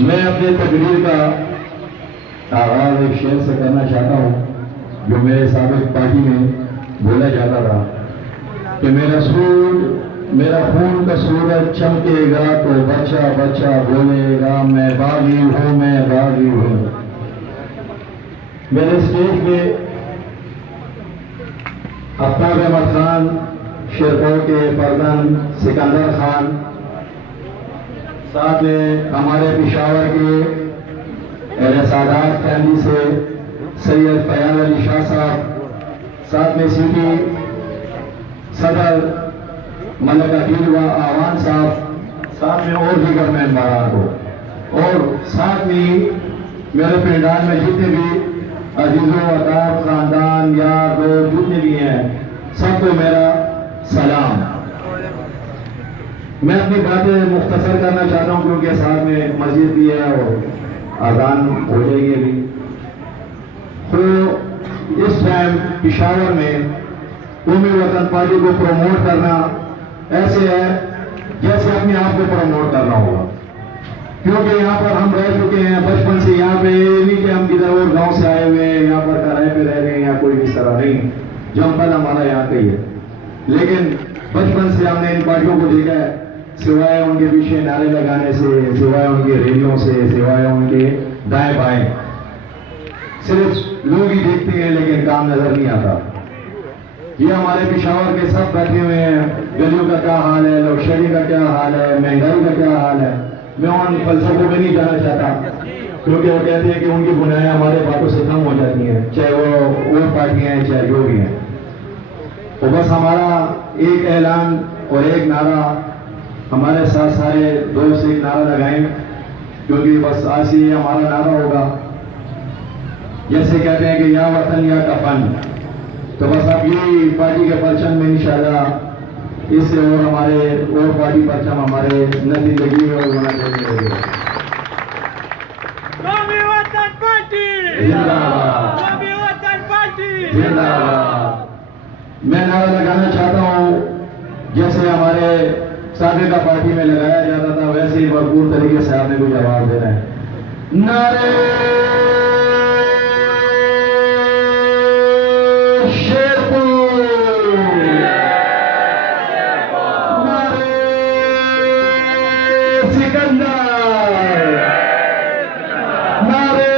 میں اپنے تقریر کا آغاز ایک شعر سے کرنا چاہتا ہوں جو میرے سابق پارٹی میں بولا جاتا تھا کہ میرا خون کا سورج چمکے گا تو بچہ بچہ بولے گا میں باغی ہوں میں باغی ہوں. میرے اسٹیج پہ آفتاب احمد خان شیرپور کے فرزند سکندر خان، ساتھ میں ہمارے پشاور کے اہل سادات فیملی سے سید فیاض علی شاہ صاحب، ساتھ میں سٹی صدر ملک عقیل و آوان صاحب، ساتھ میں اور دیگر ممبران کو، اور ساتھ میں میرے پیڈان میں جتنے بھی عزیز و اطاعت خاندان یار دوست جتنے بھی ہیں سب کو میرا سلام. میں اپنی باتیں مختصر کرنا چاہتا ہوں کیونکہ ساتھ میں مسجد بھی ہے اور اذان ہو جائے گی ابھی. تو اس ٹائم پشاور میں قومی وطن پارٹی کو پروموٹ کرنا ایسے ہے جیسے اپنے آپ کو پروموٹ کرنا ہوگا، کیونکہ یہاں پر ہم رہ چکے ہیں بچپن سے. یہاں پہ نہیں کہ ہم کدھر اور گاؤں سے آئے ہوئے ہیں، یہاں پر کرائے پہ رہ رہے ہیں یا کوئی اس طرح نہیں. جنگل ہمارا یہاں کا ہی ہے، لیکن بچپن سے ہم نے ان پارٹیوں کو دیکھا ہے، سوائے ان کے پیچھے نعرے لگانے سے، سوائے ان کے ریلیوں سے، سوائے ان کے دائیں بائیں صرف لوگ ہی دیکھتے ہیں لیکن کام نظر نہیں آتا. یہ ہمارے پشاور کے سب بیٹھے ہوئے ہیں، گلیوں کا کیا حال ہے، لوڈ شیڈنگ کا کیا حال ہے، مہنگائی کا کیا حال ہے. میں ان فلسفوں میں نہیں جانا چاہتا کیونکہ وہ کہتے ہیں کہ ان کی بنائیں ہمارے باتوں سے کم ہو جاتی ہیں، چاہے وہ پارٹیاں ہیں چاہے جو بھی ہیں. تو بس ہمارا ایک اعلان اور ایک نعرہ، ہمارے ساتھ سارے دوست ایک نعرہ لگائیں کیونکہ بس آج سے یہ ہمارا نعرہ ہوگا. جیسے کہتے ہیں کہ یا وطن یا کفن، تو بس اب یہی پارٹی کے پرچم میں انشاءاللہ اس سے اور ہمارے اور پارٹی پرچم ہمارے نہ زندگی میں اور ہونا چاہیے. قومی وطن پارٹی زندہ باد، قومی وطن پارٹی زندہ باد. میں نعرہ لگانا چاہتا ہوں جیسے ہمارے سابقہ پارٹی میں لگایا جاتا تھا، ویسے ہی بھرپور طریقے سے آپ نے کوئی جواب دینا ہے. نعرے شیرپور، نعرے سکندر، نعرے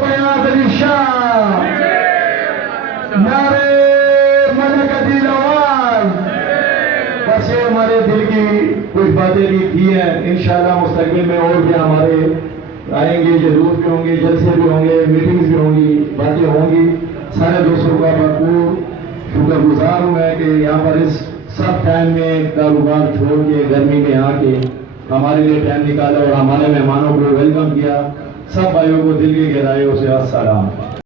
فیاض علی شاہ، نعرے ملک عقیل آوان. بس یہ ہمارے دل کی کچھ باتیں بھی کی ہیں. انشاءاللہ مستقبل میں اور بھی ہمارے آئیں گے، جلوس بھی ہوں گے، جلسے بھی ہوں گے، میٹنگز بھی ہوں گی، باتیں ہوں گی. سارے دوستوں کا بھرپور شکر گزار ہوں میں کہ یہاں پر اس سب ٹائم میں کاروبار چھوڑ کے گرمی میں آ کے ہمارے لیے ٹائم نکالا اور ہمارے مہمانوں کو ویلکم کیا. سب بھائیوں کو دل کی گہرائیوں سے السلام.